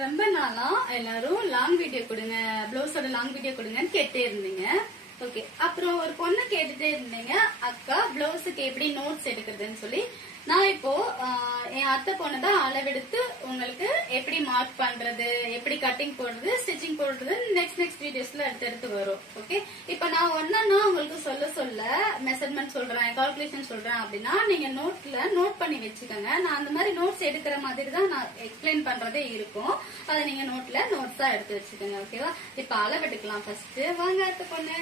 ரொம்ப நாளா எல்லாரும் லாங் வீடியோ கொடுங்க, பிளவுஸோட லாங் வீடியோ கொடுங்கன்னு கேட்டே இருந்தீங்க. ஓகே, அப்புறம் ஒரு பொண்ணு கேட்டுட்டே இருந்தீங்க, அக்கா பிளவுஸுக்கு எப்படி நோட்ஸ் எடுக்கிறதுன்னு சொல்லி. நான் இப்போ என் அத்தை பொண்ணு தான் அளவெடுத்து உங்களுக்கு எப்படி மார்க் பண்றது, எப்படி கட்டிங் போடுறது, ஸ்டிச்சிங் போடுறது நெக்ஸ்ட் வீடியோஸ்ல எடுத்து வரும். ஓகே, இப்ப நான் ஒன்னா உங்களுக்கு சொல்ல மெஷர்மெண்ட் சொல்றேன், கால்குலேஷன் சொல்றேன் அப்படின்னா நீங்க நோட்ல நோட் பண்ணி வச்சுக்கோங்க. நான் அந்த மாதிரி நோட்ஸ் எடுக்கிற மாதிரி தான் நான் எக்ஸ்பிளைன் பண்றதே இருக்கும். அதை நீங்க நோட்ல நோட்ஸா எடுத்து வச்சுக்கோங்க. ஓகேவா? இப்ப அளவெடுக்கலாம். ஃபர்ஸ்ட் வாங்க அத்தை பொண்ணு.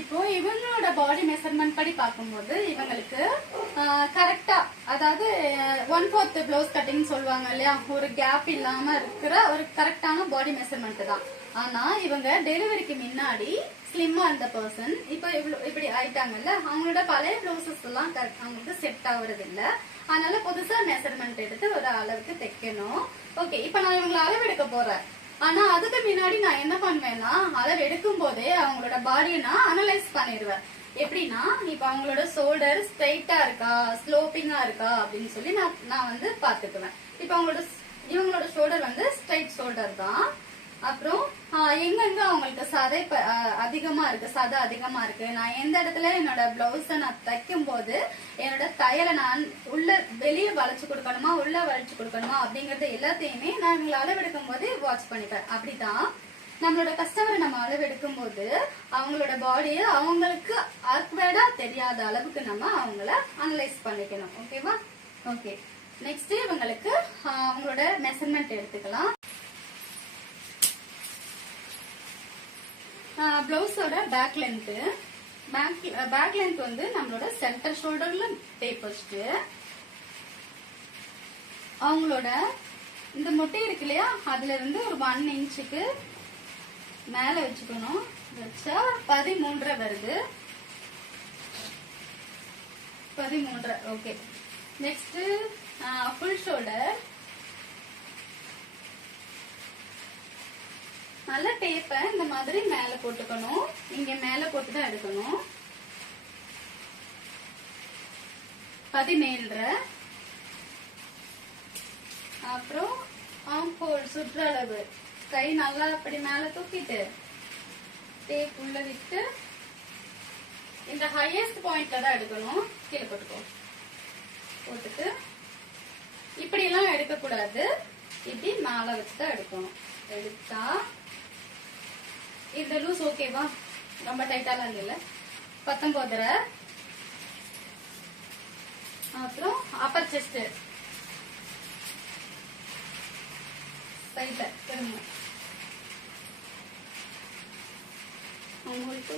இப்போ இவங்களோட பாடி மெஷர்மெண்ட் படி பார்க்கும்போது இவங்களுக்கு கரெக்டா, அதாவது 1/4 பிளவுஸ் கட்டிங் சொல்லுவாங்க இல்லையா, ஒரு கேப் இல்லாம இருக்கிற ஒரு கரெக்டான பாடி மெஷர்மெண்ட் தான். ஆனா இவங்க டெலிவரிக்கு முன்னாடி ஸ்லிம்மா இருந்த பர்சன் இப்ப இப்படி ஆயிட்டாங்கல்ல, அவங்களோட பழைய பிளவுசஸ் எல்லாம் அவங்களுக்கு செட் ஆகுறது இல்ல. அதனால புதுசா மெஷர்மெண்ட் எடுத்து ஒரு அளவுக்கு தைக்கணும். ஓகே, இப்ப நான் இவங்களை அளவெடுக்க போறேன். ஆனா அதுக்கு முன்னாடி நான் என்ன பண்ணுவேன்னா, அளவு எடுக்கும் போதே அவங்களோட பாடியை நான் அனலைஸ் பண்ணிடுவேன். எப்படின்னா, இப்ப அவங்களோட ஷோல்டர் ஸ்ட்ரைட்டா இருக்கா, ஸ்லோப்பிங்கா இருக்கா அப்படின்னு சொல்லி நான் வந்து பாத்துக்குவேன். இப்ப இவங்களோட ஷோல்டர் வந்து ஸ்ட்ரைட் ஷோல்டர் தான். அப்புறம் எங்கெங்க அவங்களுக்கு சதை அதிகமா இருக்கு, சதை அதிகமா இருக்கு, நான் எந்த இடத்துல என்னோட பிளவுஸ நான் தைக்கும் போது என்னோட தையலை நான் உள்ள வெளியே வளைச்சு கொடுக்கணுமா, உள்ள வளைச்சு கொடுக்கணுமா அப்படிங்கறது எல்லாத்தையுமே நான் இவங்களை அளவெடுக்கும் போது வாட்ச் பண்ணிப்பேன். அப்படிதான் நம்மளோட கஸ்டமரை நம்ம அளவெடுக்கும் போது அவங்களோட பாடியை அவங்களுக்கு ஆக்வேர்டா தெரியாத அளவுக்கு நம்ம அவங்கள அனலைஸ் பண்ணிக்கணும். ஓகேவா? ஓகே, நெக்ஸ்ட் இவங்களுக்கு அவங்களோட மெஷர்மெண்ட் எடுத்துக்கலாம். பிளவுஸோட பேக் லென்த் வந்து நம்மளோட சென்டர் ஷோல்டர்ல டேப் வச்சுட்டு அவங்களோட இந்த முட்டை இருக்கு இல்லையா, அதுல இருந்து ஒரு 1 இன்ச்சுக்கு மேல வச்சுக்கணும். வச்சா 13 வருது. 13. Okay, next full shoulder. நல்ல டேப்பை இந்த மாதிரி மேல போட்டுக்கணும். இங்க மேல போட்டுதான் எடுக்கணும். 17. அப்புறம் ஆம்போல் சுற்றளவு, கை நல்லா அப்படி மேல தூக்கிட்டு டேப் உள்ள விட்டு இந்த ஹையஸ்ட் பாயிண்ட்ல தான் எடுக்கணும். கீழே போட்டுட்டு இப்படி எல்லாம் எடுக்க கூடாது, இப்படி மேல வச்சுதான் எடுக்கணும். எடுத்தா இந்த லூஸ் ஓகேவா? ரொம்ப டைட்டாலாம் இல்ல. 19. அப்புறம் அப்பர் செஸ்ட் சைட்ல திரும்ப உங்களுக்கு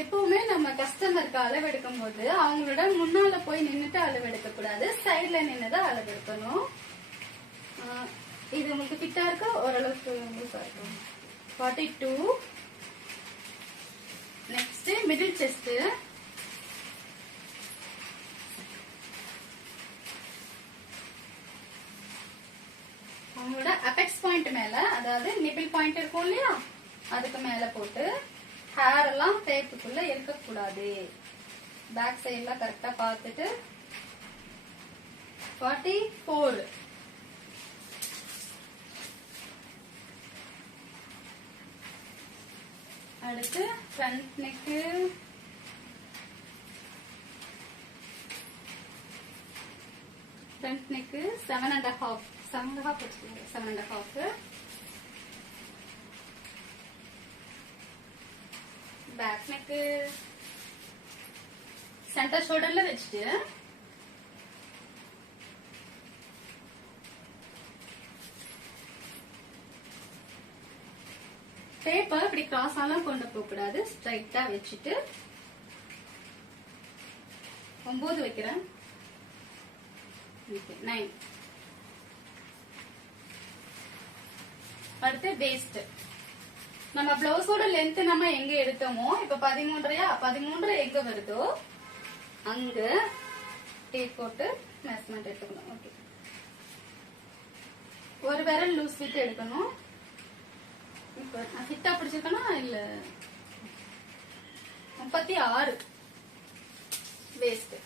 எப்பவுமே நம்ம கஸ்டமருக்கு அளவெடுக்கும் போது அவங்களோட முன்னால போய் நின்னுட்டு அளவெடுக்க கூடாது, சைட்ல நின்னுதான் அளவெடுக்கணும். இது உங்களுக்கு ஃபிட்டா இருக்கா? ஓரளவுக்கு 42. Next middle chest. அவங்களோட அபெக்ஸ் பாயிண்ட் மேல, அதாவது நிபிள் பாயிண்ட் இருக்கும் இல்லையா, அதுக்கு மேல போட்டு ஹேர் எல்லாம் டேப்புக்குள்ள இருக்கக்கூடாது. பேக் சைட்லாம் கரெக்டா பார்த்துட்டு 44. அடுத்து front neck. Front neck 7.5. 7.5. Back neck center ஷோல்டர்ல வச்சுட்டு டேப்பை இப்படி கிராஸ் ஆலாம் கொண்டு போக கூடாது, ஸ்ட்ரைட்டா வச்சுட்டு 9 வைக்கிறேன். 9. அடுத்து வேஸ்ட். நம்ம பிளவுஸோட லென்த் நம்ம எங்க எடுத்தோமோ, இப்ப 13 எங்க வருதோ அங்க டேப் போட்டு மெஷர்மெண்ட் எடுத்துக்கணும். ஓகே, ஒரு விரல் லூஸ் விட்டு எடுக்கணும். ஃபிட்டா பிடிச்சிருக்கனா இல்ல 36 வேஸ்ட்.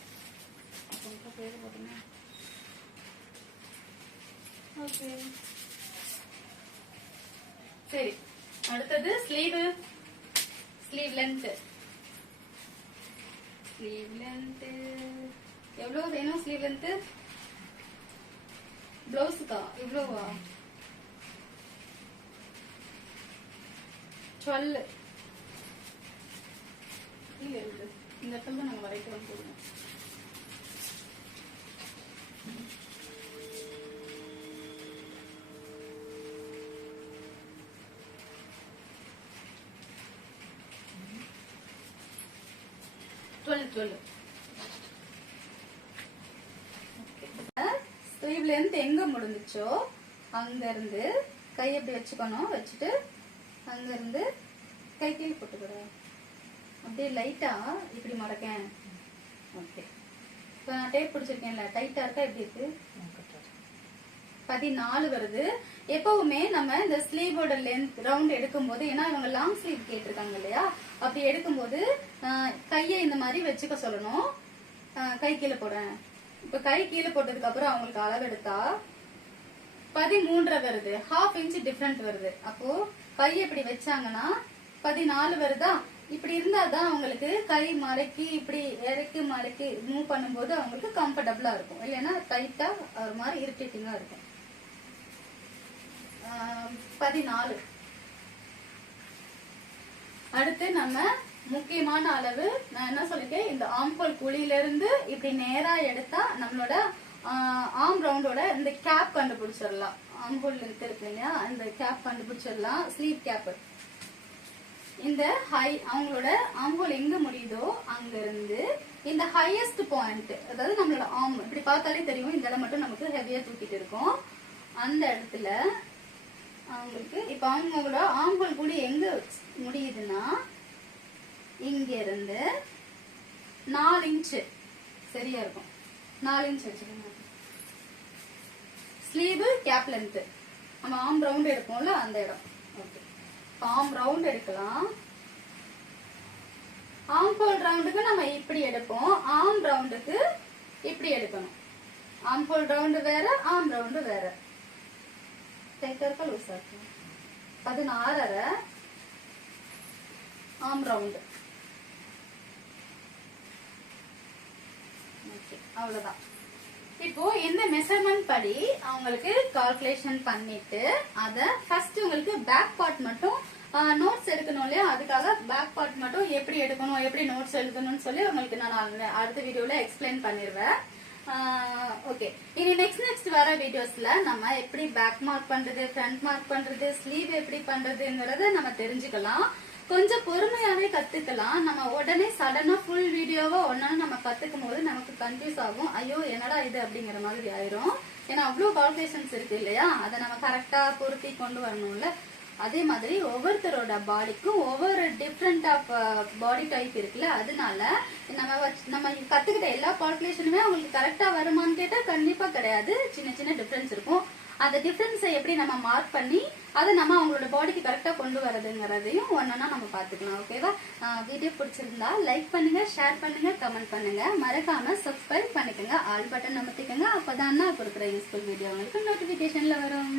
ஓகே சரி, அடுத்தது ஸ்லீவ் லென்த். எவ்வளவு வேணும் ஸ்லீவ் லென்த்? பிளவுஸுக்கா இவ்வளவா? 12 இல்ல இருக்கு. இந்த இடத்துல தான் நாங்க வரைக்கிறோம் போடுவோம். ஸ்லீவ் லென்த் எங்க முடிஞ்சுச்சோ அங்க இருந்து கை எப்படி வச்சுக்கணும், வச்சுட்டு அங்க இருந்து கை கீழே போட்டுக்கிறோம். அப்படியே லைட்டா இப்படி மடக்கேன். ஓகே, இப்போ நான் டேப் பிடிச்சிருக்கேன்ல, டைட்டா இருக்கா எப்படி இருக்கு? 14 வருது. எப்பவுமே நம்ம இந்த ஸ்லீவோட லென்த் ரவுண்ட் எடுக்கும் போது, ஏன்னா இவங்க லாங் ஸ்லீவ் கேட்டிருக்காங்க இல்லையா, அப்படி எடுக்கும்போது கையை இந்த மாதிரி வச்சுக்க சொல்லணும். கை கீழே போடுறேன். இப்ப கை கீழே போட்டதுக்கு அப்புறம் அவங்களுக்கு அளவு எடுத்தா 13 வருது. 1/2 இன்ச் டிஃபரெண்ட் வருது. அப்போ கை இப்படி வச்சாங்கன்னா 14 வருதா? இப்படி இருந்தாதான் அவங்களுக்கு கை மடக்கி இப்படி இறக்கி மடக்கி மூவ் பண்ணும்போது அவங்களுக்கு கம்ஃபர்டபுளா இருக்கும். இல்லைன்னா டைட்டா ஒரு மாதிரி இரிட்டேட்டிங்கா இருக்கும். 14. அடுத்து நம்ம முக்கியமான அளவு நான் என்ன சொல்லிட்டேன், இந்த ஆம்கோல் குழியில இருந்து இப்படி நேரா எடுத்தா நம்மளோட ஆர்ம் ரவுண்டோட இந்த கேப் கண்டுபிடிச்சிடலாம். ஆம்கோல் இருக்கு இல்லையா, இந்த கேப் கண்டுபிடிச்சிடலாம். Sleeve cap. இந்த அவங்களோட ஆம்கோல் எங்க முடியுதோ அங்க இருந்து இந்த ஹையஸ்ட் பாயிண்ட், அதாவது நம்மளோட ஆர்ம் இப்படி பார்த்தாலே தெரியும், இந்த இடம் மட்டும் நமக்கு ஹெவியா தூக்கிட்டு இருக்கும். அந்த இடத்துல அவங்களுக்கு இப்ப அவங்களோட ஆம்கோல் குழி எங்க முடியுதுன்னா இங்க இருந்து 4 இன்ச் சரியா இருக்கும். 4 இன்ச் வச்சுக்கோங்க. ஸ்லீவ் கேப் லென்த் நம்ம ஆர்ம் ரவுண்ட் எடுப்போம்ல அந்த இடம். ஓகே, ஆர்ம் ரவுண்ட் எடுக்கலாம். ஆர்ம் ஹோல் ரவுண்டுக்கு நம்ம இப்படி எடுப்போம், ஆர்ம் ரவுண்டுக்கு இப்படி எடுக்கணும். ஆர்ம் ஹோல் ரவுண்டு வேற, ஆர்ம் ரவுண்டு வேற. லூஸ் ஆகும். 16 ஆர்ம் ரவுண்டு. அவ்வளவுதான். இப்போ இந்த மெஷர்மெண்ட் படி அவங்களுக்கு கால்குலேஷன் பண்ணிட்டு அத ஃபர்ஸ்ட் உங்களுக்கு பேக் பார்ட் மட்டும் நோட்ஸ் எடுக்கணும் இல்லையா, அதுக்காக பேக் பார்ட் மட்டும் எப்படி எடுக்கணும், எப்படி நோட்ஸ் எழுதணும்னு சொல்லி உங்களுக்கு நான் அடுத்த வீடியோல எக்ஸ்பிளைன் பண்ணிடுவேன். ஓகே, இனி நெக்ஸ்ட் வர வீடியோஸ்ல நம்ம எப்படி பேக் மார்க் பண்றது, ஃப்ரண்ட் மார்க் பண்றது, ஸ்லீவ் எப்படி பண்றதுங்கறத நம்ம தெரிஞ்சுக்கலாம். கொஞ்சம் பொறுமையாவே கத்துக்கலாம். நம்ம உடனே சடனா ஃபுல் வீடியோவா ஒன்னா நம்ம கத்துக்கும் போது நமக்கு கன்ஃபியூஸ் ஆகும். ஐயோ என்னடா இது அப்படிங்கிற மாதிரி ஆயிரும். ஏன்னா அவ்வளவு கால்குலேஷன்ஸ் இருக்கு இல்லையா, அதை நம்ம கரெக்டா பொருத்தி கொண்டு வரணும்ல. அதே மாதிரி ஒவ்வொருத்தரோட பாடிக்கும் ஒவ்வொரு டிஃப்ரெண்ட் ஆஃப் பாடி டைப் இருக்குல்ல, அதனால நம்ம கத்துக்கிட்ட எல்லா கால்குலேஷனுமே அவங்களுக்கு கரெக்டா வருமானு கேட்டா கண்டிப்பா கிடையாது. சின்ன சின்ன டிஃபரன்ஸ் இருக்கும். அந்த டிஃபரன்ஸை எப்படி நம்ம மார்க் பண்ணி அதை நம்ம அவங்களோட பாடிக்கு கரெக்டா கொண்டு வரதுங்கிறதையும் ஒன்னா நம்ம பாத்துக்கலாம். ஓகேவா? வீடியோ பிடிச்சிருந்தா லைக் பண்ணுங்க, ஷேர் பண்ணுங்க, கமெண்ட் பண்ணுங்க, மறக்காம சப்ஸ்கிரைப் பண்ணிக்கோங்க, ஆல் பட்டன் அமர்த்திக்கோங்க. அப்பதான் நான் கொடுக்குற யூஸ்ஃபுல் வீடியோ உங்களுக்கு நோட்டிபிகேஷன்ல வரும்.